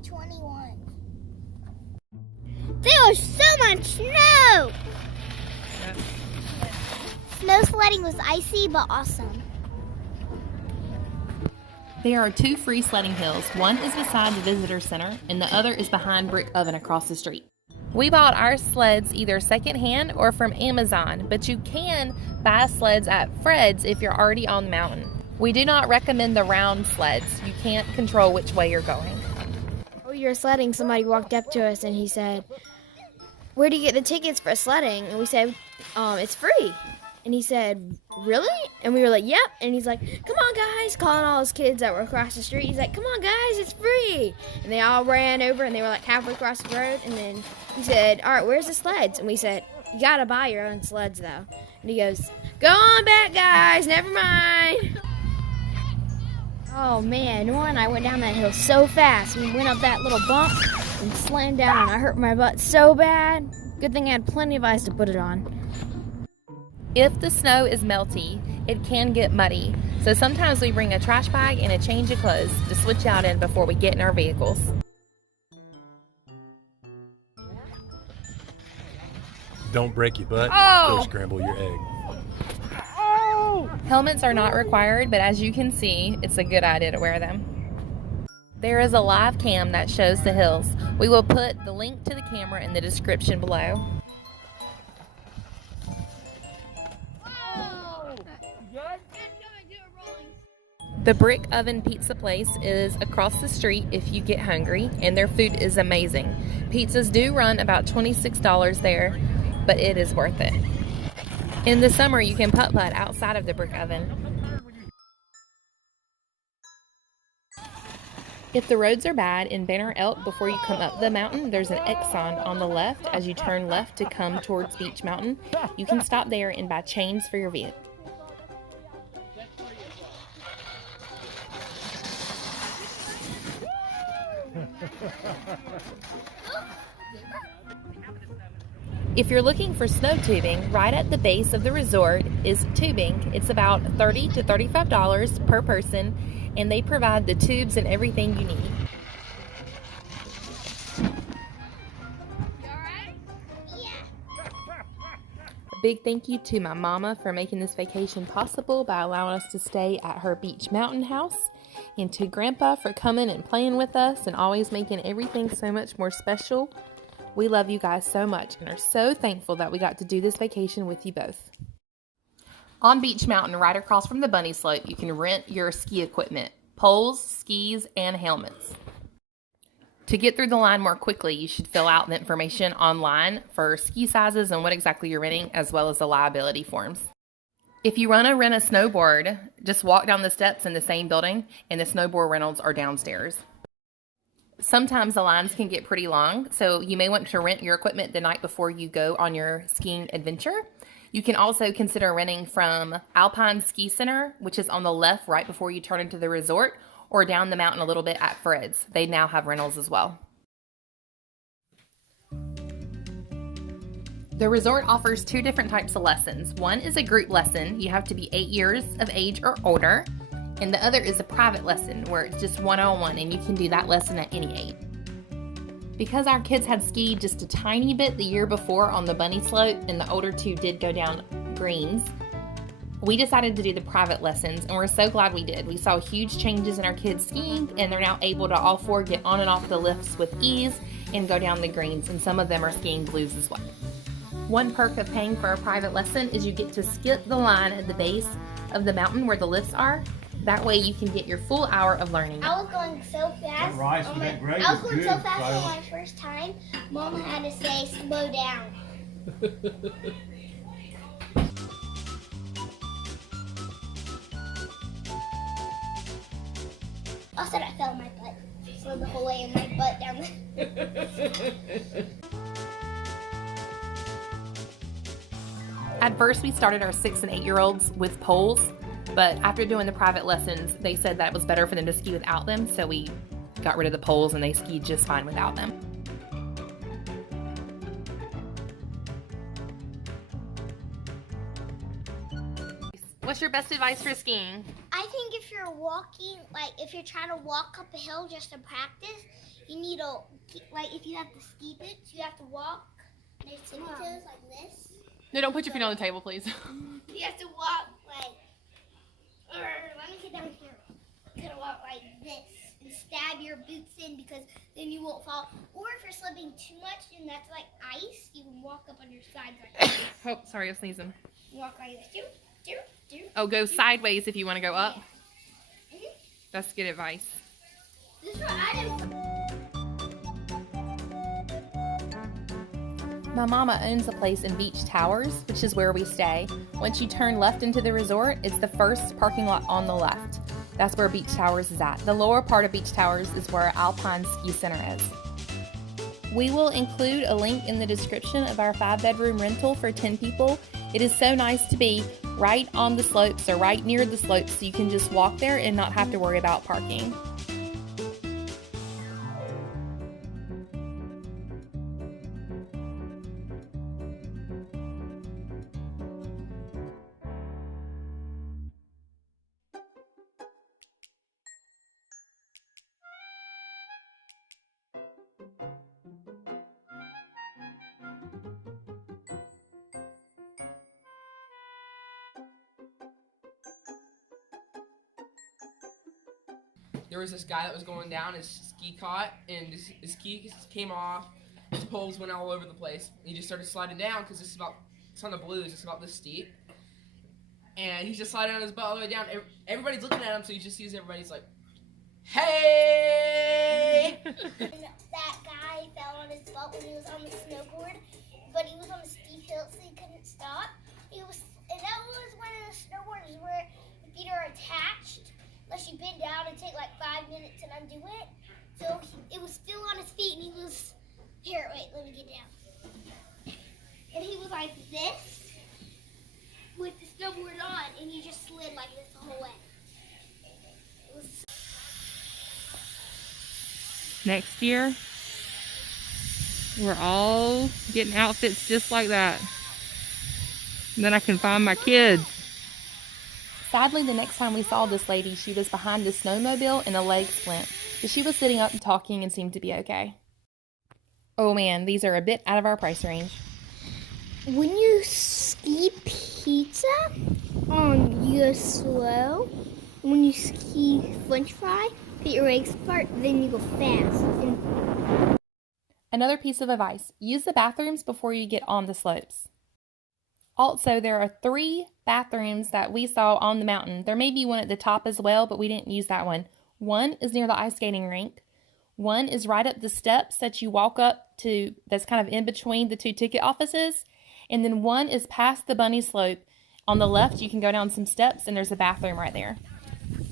2021. There was so much snow! Snow sledding was icy but awesome. There are 2 free sledding hills. One is beside the visitor center and the other is behind Brick Oven across the street. We bought our sleds either secondhand or from Amazon, but you can buy sleds at Fred's if you're already on the mountain. We do not recommend the round sleds. You can't control which way you're going. While we were sledding, somebody walked up to us and he said, "Where do you get the tickets for sledding?" And we said, "It's free." And he said, "Really?" And we were like, "Yep." And he's like, "Come on, guys," calling all his kids that were across the street. He's like, "Come on, guys, it's free." And they all ran over and they were like halfway across the road. And then he said, "All right, where's the sleds?" And we said, "You got to buy your own sleds, though." And he goes, "Go on back, guys, never mind." Oh man, Noah and I went down that hill so fast. We went up that little bump and slammed down. I hurt my butt so bad. Good thing I had plenty of ice to put it on. If the snow is melty, it can get muddy. So sometimes we bring a trash bag and a change of clothes to switch out in before we get in our vehicles. Don't break your butt or scramble your egg. Helmets are not required, but as you can see, it's a good idea to wear them. There is a live cam that shows the hills. We will put the link to the camera in the description below. The Brick Oven Pizza Place is across the street if you get hungry, and their food is amazing. Pizzas do run about $26 there, but it is worth it. In the summer, you can putt-putt outside of the Brick Oven. If the roads are bad in Banner Elk before you come up the mountain, there's an Exxon on the left as you turn left to come towards Beech Mountain. You can stop there and buy chains for your vehicle. If you're looking for snow tubing, right at the base of the resort is tubing. It's about $30 to $35 per person, and they provide the tubes and everything you need. A big thank you to my mama for making this vacation possible by allowing us to stay at her beach mountain house, and to Grandpa for coming and playing with us and always making everything so much more special. We love you guys so much and are so thankful that we got to do this vacation with you both. On Beech Mountain, right across from the bunny slope, you can rent your ski equipment, poles, skis, and helmets. To get through the line more quickly, you should fill out the information online for ski sizes and what exactly you're renting, as well as the liability forms. If you want to rent a snowboard, just walk down the steps in the same building, and the snowboard rentals are downstairs. Sometimes the lines can get pretty long, so you may want to rent your equipment the night before you go on your skiing adventure. You can also consider renting from Alpine Ski Center, which is on the left right before you turn into the resort, or down the mountain a little bit at Fred's. They now have rentals as well. The resort offers 2 different types of lessons. One is a group lesson. You have to be 8 years of age or older. And the other is a private lesson where it's just one-on-one, and you can do that lesson at any age. Because our kids had skied just a tiny bit the year before on the bunny slope, and the older 2 did go down greens, we decided to do the private lessons, and we're so glad we did. We saw huge changes in our kids skiing, and they're now able to all 4 get on and off the lifts with ease and go down the greens, and some of them are skiing blues as well. One perk of paying for a private lesson is you get to skip the line at the base of the mountain where the lifts are. That way you can get your full hour of learning. I was going so fast. Rice, you did great. I was going Good, so fast Kyle. on my first time. Mom had to say, slow down. I said I fell on my butt. Slid the whole way in my butt down there. At first we started our 6 and 8-year-olds with poles, but after doing the private lessons, they said that it was better for them to ski without them, so we got rid of the poles and they skied just fine without them. What's your best advice for skiing? I think if you're walking, like if you're trying to walk up a hill just to practice, you need to, like, if you have the ski boots, you have to walk. There's tippy toes like this. No, don't put your feet on the table, please. You have to walk like, let me get down here. You gotta walk like this and stab your boots in because then you won't fall. Or if you're slipping too much and that's like ice, you can walk up on your sides like this. Oh, sorry, I'm sneezing. You walk like this. Oh, go sideways if you want to go up. Yeah. That's good advice. This is what I did. My mama owns a place in Beech Towers, which is where we stay. Once you turn left into the resort, it's the first parking lot on the left. That's where Beech Towers is at. The lower part of Beech Towers is where Alpine Ski Center is. We will include a link in the description of our 5-bedroom rental for 10 people. It is so nice to be right on the slopes or right near the slopes so you can just walk there and not have to worry about parking. There was this guy that was going down, his ski caught, and his ski came off, his poles went all over the place. He just started sliding down because it's on the blues, it's about this steep. And he's just sliding on his butt all the way down. Everybody's looking at him, so he just sees everybody's like, hey! That guy fell on his butt when he was on the snowboard, but he was on a steep hill, so he couldn't stop. And that was one of the snowboarders where the feet are attached. Unless you bend down and take like 5 minutes and undo it. So it was still on his feet and he was, here, wait, let me get down. And he was like this with the snowboard on and he just slid like this the whole way. It was Next year, we're all getting outfits just like that. And then I can find my kids. Sadly, the next time we saw this lady, she was behind the snowmobile and a leg splint, but she was sitting up and talking and seemed to be okay. Oh man, these are a bit out of our price range. when you ski pizza, you go slow. When you ski French fry, put your legs apart, then you go fast. Another piece of advice, use the bathrooms before you get on the slopes. Also, there are 3 bathrooms that we saw on the mountain. There may be one at the top as well, but we didn't use that one. One is near the ice skating rink. One is right up the steps that you walk up to, that's kind of in between the 2 ticket offices. And then one is past the bunny slope. On the left, you can go down some steps and there's a bathroom right there.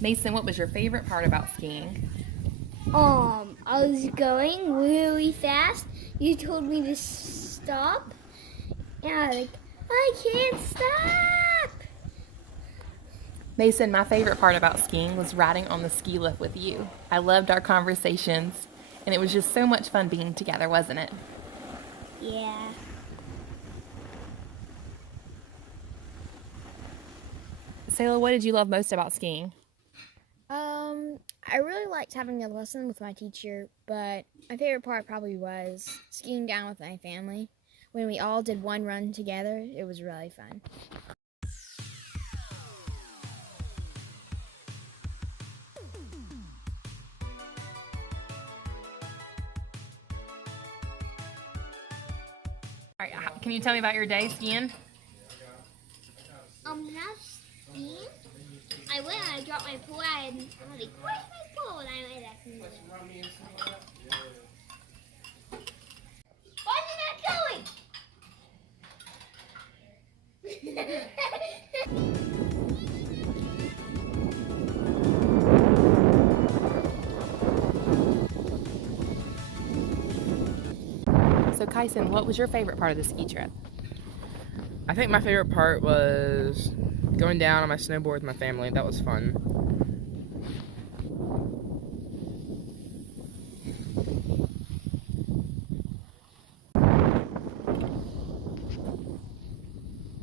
Mason, what was your favorite part about skiing? I was going really fast. You told me to stop. And I was like, I can't stop. Mason, my favorite part about skiing was riding on the ski lift with you. I loved our conversations, and it was just so much fun being together, wasn't it? Yeah. Sayla, what did you love most about skiing? I really liked having a lesson with my teacher, but my favorite part probably was skiing down with my family. When we all did one run together, it was really fun. All right, can you tell me about your day skiing? Not skiing. I went and I dropped my pool. I'm like, where's my pool? And I went back in the Why is it not going? So, Kyson, what was your favorite part of the ski trip? I think my favorite part was going down on my snowboard with my family. That was fun.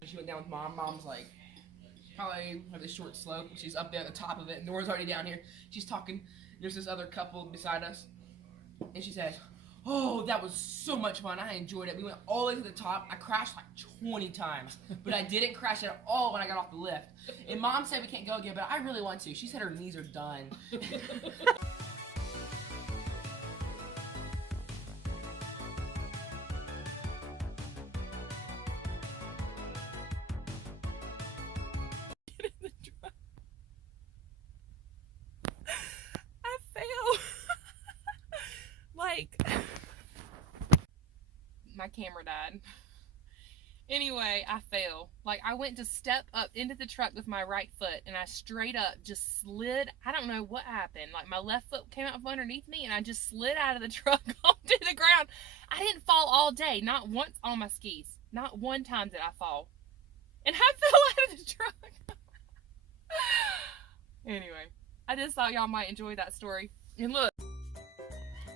She went down with Mom. Mom's like, probably have this short slope. She's up there at the top of it, and Nora's already down here. She's talking. There's this other couple beside us. And she says, "Oh, that was so much fun. I enjoyed it. We went all the way to the top. I crashed like 20 times, but I didn't crash at all when I got off the lift. And Mom said we can't go again, but I really want to. She said her knees are done." I fell. Like, my camera died. Anyway, I fell. Like, I went to step up into the truck with my right foot, and I straight up just slid. I don't know what happened. Like, my left foot came out from underneath me, and I just slid out of the truck onto the ground. I didn't fall all day. Not once on my skis. Not one time did I fall. And I fell out of the truck. Anyway, I just thought y'all might enjoy that story. And look.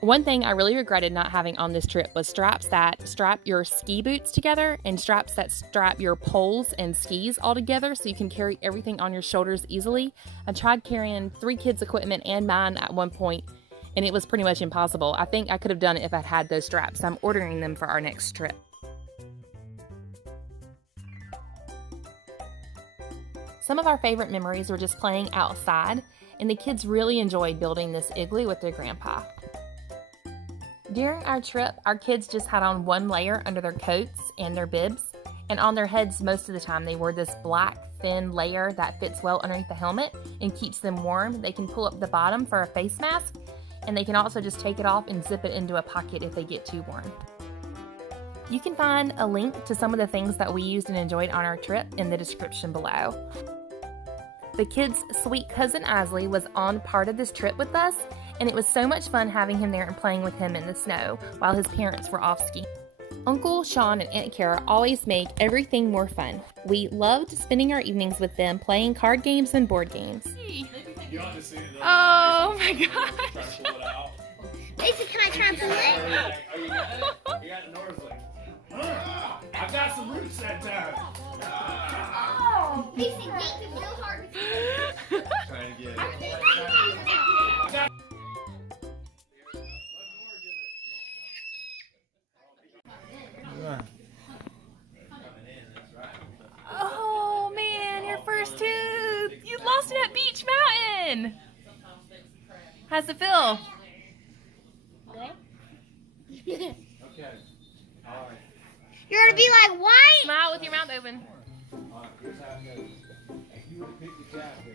One thing I really regretted not having on this trip was straps that strap your ski boots together and straps that strap your poles and skis all together so you can carry everything on your shoulders easily. I tried carrying 3 kids' equipment and mine at one point, and it was pretty much impossible. I think I could have done it if I'd had those straps. I'm ordering them for our next trip. Some of our favorite memories were just playing outside, and the kids really enjoyed building this igloo with their grandpa. During our trip, our kids just had on one layer under their coats and their bibs, and on their heads most of the time they wore this black thin layer that fits well underneath the helmet and keeps them warm. They can pull up the bottom for a face mask, and they can also just take it off and zip it into a pocket if they get too warm. You can find a link to some of the things that we used and enjoyed on our trip in the description below. The kids' sweet cousin Isley was on part of this trip with us, and it was so much fun having him there and playing with him in the snow while his parents were off skiing. Uncle Sean and Aunt Kara always make everything more fun. We loved spending our evenings with them playing card games and board games. Oh my gosh! Mason, can I try and pull it? I got some roots that time. Oh, Mason, make it real hard. Trying to get Oh man, your first tooth! You lost it at Beech Mountain! How's it feel? Okay. Okay. All right. You're gonna be like, why? Smile with your mouth open. All right. Here's how it goes. If you would pick the chapter.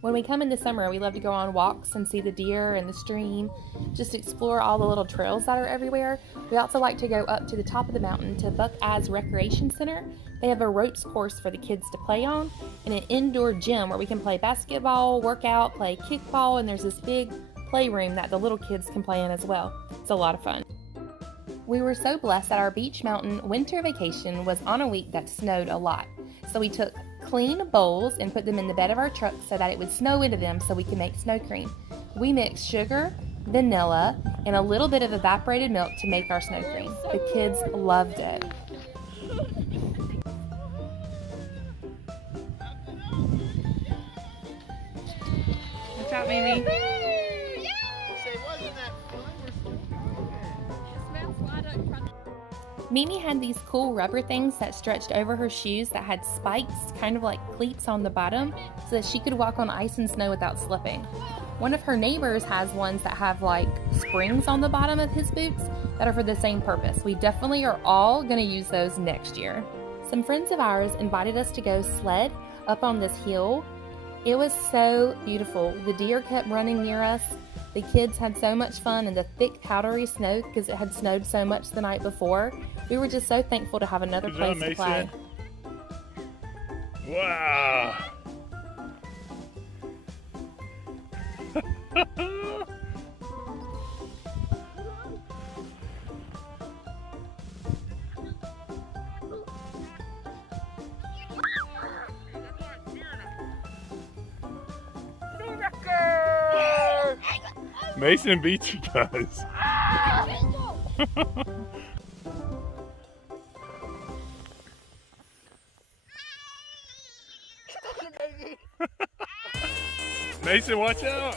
When we come in the summer, we love to go on walks and see the deer and the stream, just explore all the little trails that are everywhere. We also like to go up to the top of the mountain to Buckeyes Recreation Center. They have a ropes course for the kids to play on and an indoor gym where we can play basketball, work out, play kickball, and there's this big playroom that the little kids can play in as well. It's a lot of fun. We were so blessed that our Beech Mountain winter vacation was on a week that snowed a lot. So we took clean bowls and put them in the bed of our truck so that it would snow into them so we could make snow cream. We mixed sugar, vanilla, and a little bit of evaporated milk to make our snow cream. The kids loved it. Watch out, Mimi. Mimi had these cool rubber things that stretched over her shoes that had spikes, kind of like cleats on the bottom, so that she could walk on ice and snow without slipping. One of her neighbors has ones that have like springs on the bottom of his boots that are for the same purpose. We definitely are all going to use those next year. Some friends of ours invited us to go sled up on this hill. It was so beautiful. The deer kept running near us. The kids had so much fun in the thick, powdery snow because it had snowed so much the night before. We were just so thankful to have another place to play. Wow. Mason beats you guys. Mason, watch out.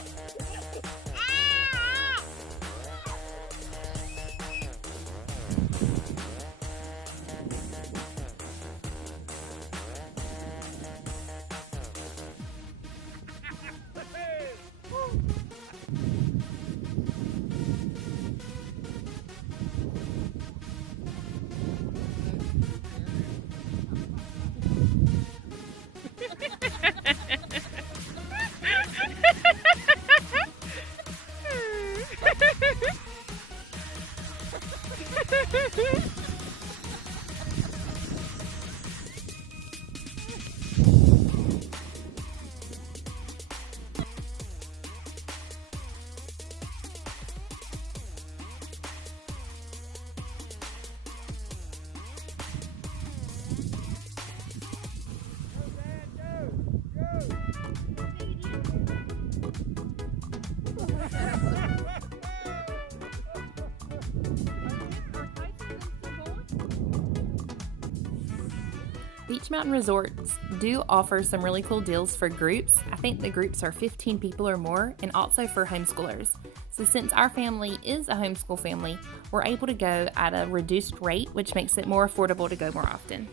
Beech Mountain Resorts do offer some really cool deals for groups. I think the groups are 15 people or more, and also for homeschoolers. So since our family is a homeschool family, we're able to go at a reduced rate, which makes it more affordable to go more often.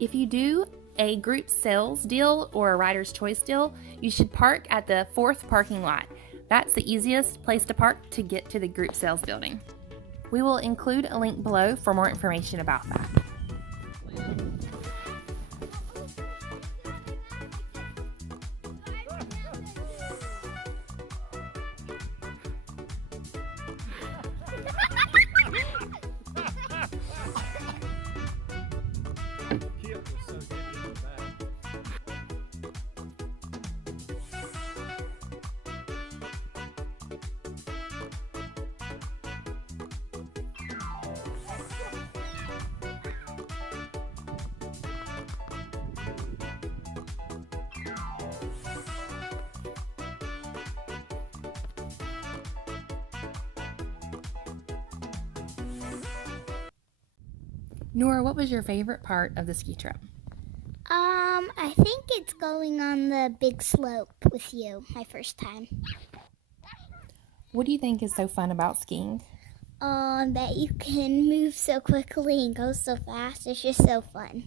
If you do a group sales deal or a Rider's Choice deal, you should park at the 4th parking lot. That's the easiest place to park to get to the group sales building. We will include a link below for more information about that. Nora, what was your favorite part of the ski trip? I think it's going on the big slope with you, my first time. What do you think is so fun about skiing? That you can move so quickly and go so fast. It's just so fun.